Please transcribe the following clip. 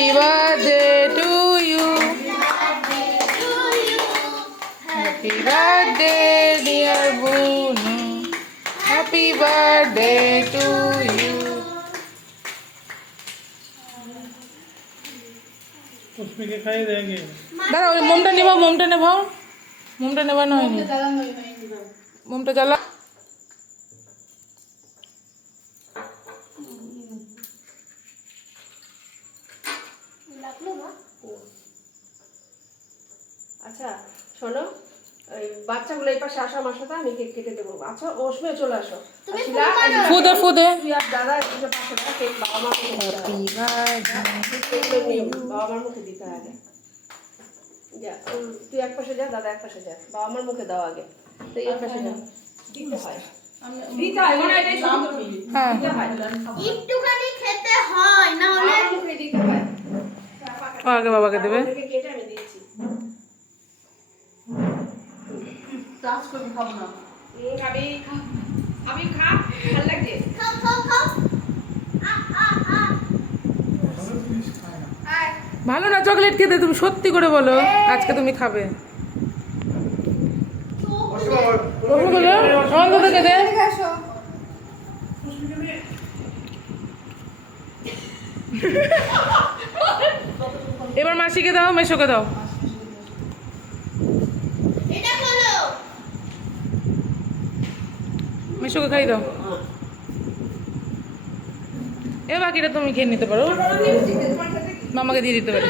Happy birthday to you happy birthday dear Bunu happy birthday to you দাঁড়া ওই মোমটা নেবা মোমটা নেবা মোমটা নেবানো হয়নি। মোমটা জ্বালা আচ্ছা শোনো ওই বাচ্চাগুলো এই পাশে আসো আমার সাথে আমি কেক কেটে দেবো। আচ্ছা ও সময় চলে আসো। ফুদে ফুদে তুই দাদা কেক বাবা মার বাবা মার মুখে দিতে আগে যা তুই এক পাশে যা দাদা এক পাশে যা। বাবা মার মুখে দাও আগে। তুই এক পাশে যা। দিতে হয়। দিতে হয়। মানে হ্যাঁ। একটুখানি খেতে হয় না হলে বাবার মুখে দিতে হয় ও আগে বাবাকে দেবে। ওদেরকে কেটে আমি দিয়েছি। হুম, খাবি খা আমি খা ভালো লাগছে খাও খাও খাও। আ আ আ। আয় ভালো না চকলেট খেতে তুমি সত্যি করে বলো আজকে তুমি খাবে। দে। এবার মাসিকে দাও মেশোকে দাও। এটা খোলো মেশোকে খাই দাও। এ বাকিটা তুমি খেয়ে নিতে পারো। মামাকে দিয়ে দিতে পারো।